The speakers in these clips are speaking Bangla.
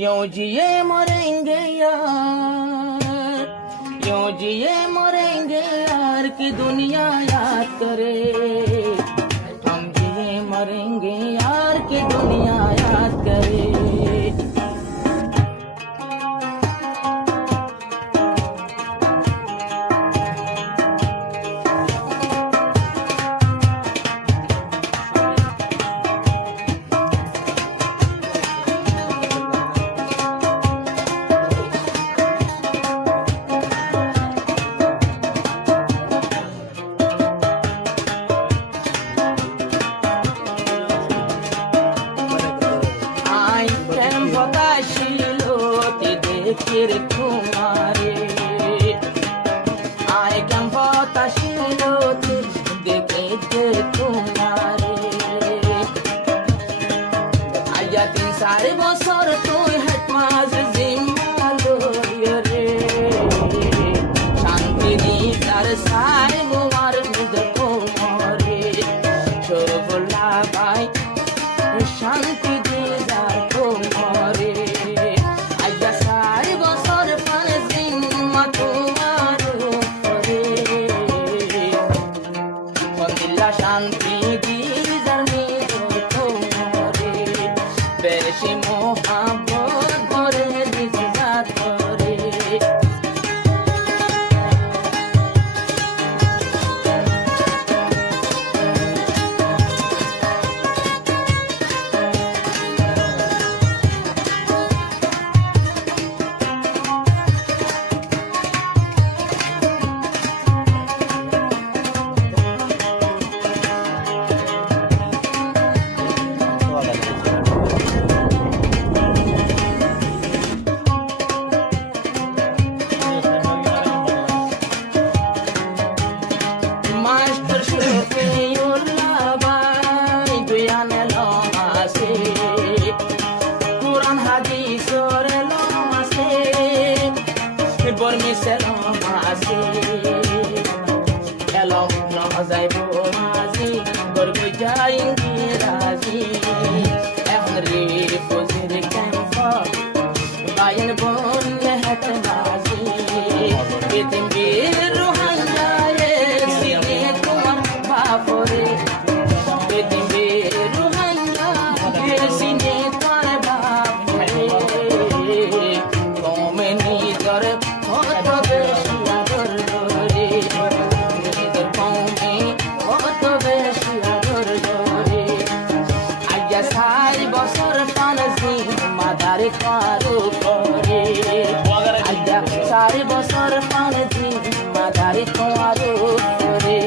यूं जिए मरेंगे यार, यूं जिए मरेंगे यार की दुनिया याद करे। हम जिए मरेंगे यार की दुनिया याद करे। तुम्हारे आए क्या बताशिलो देखे तुम्हारे आया 3 বছর তুই হেট মাঝ জিম্মালো রে শান্তি নিদার সাই মোর নিজে তোমারে শরফুল্লাহ ভাই শান্তি দিদার তোমারে शांति दीदार में तुम्हारे बेशी मोहब्बत भरे निजात करे। Por mi selam asi, elam nazay bomazi, por mi jayin razi, ehri fuzir kemfa, bayin bon lehat nazi, itim bir ruhanya sine tumar bafore, itim bir ruhanya sine tumar bafore, komeni dare कारो करे आया 4 বছর পানে জিম্মাদারি কারো করে।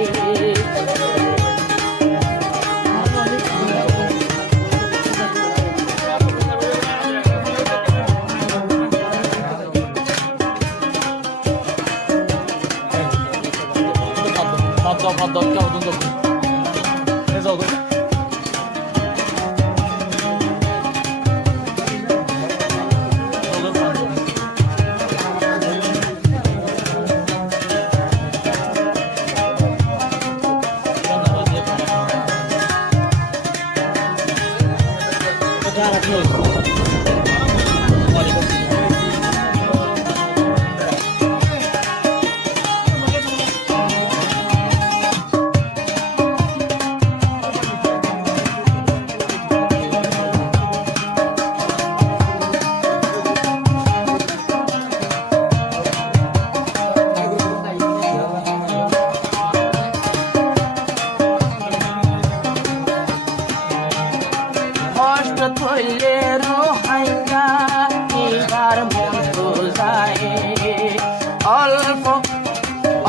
밥도 껴둔 거 해서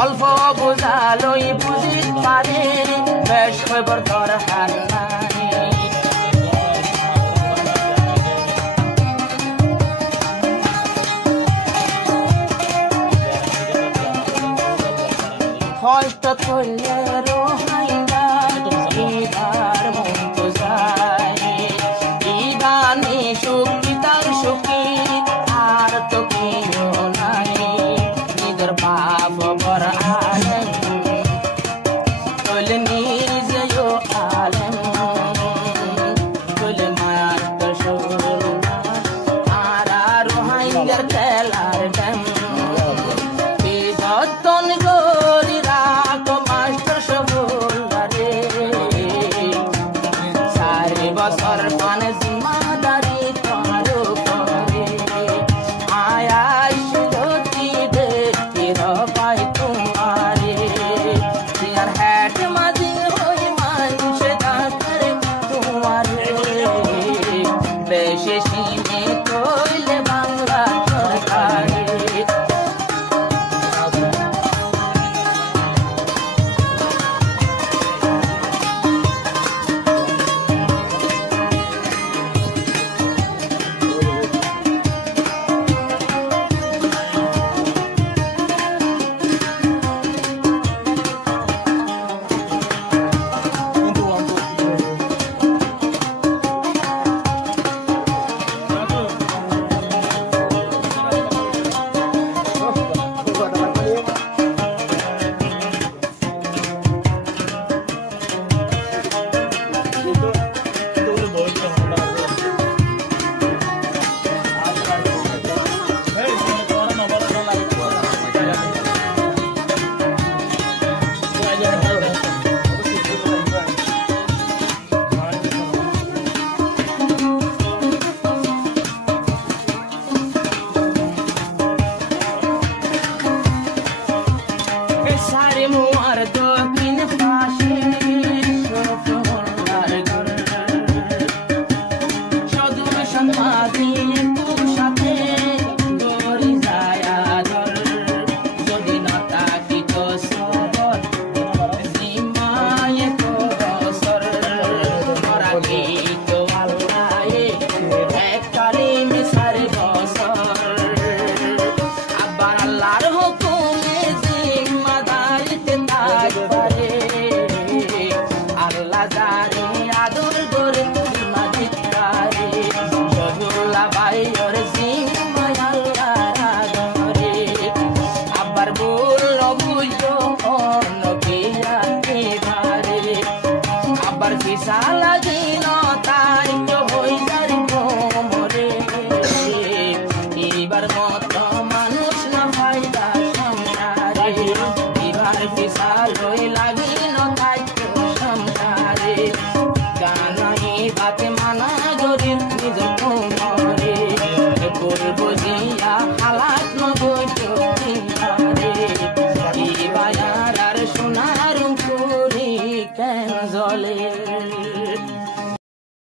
অল্প বুঝালই বুঝি পারে বেশ খবর দরকার নাই। কষ্ট করলে রোহাইয়া ইবার মন তো যায়, ইদানে সুখী তার সুখী আর তো কেউ নাই। নিজের বাপ বর আলেম তোলে নিজেও আলেম তোলে মায়ার সুরনা আর আর পান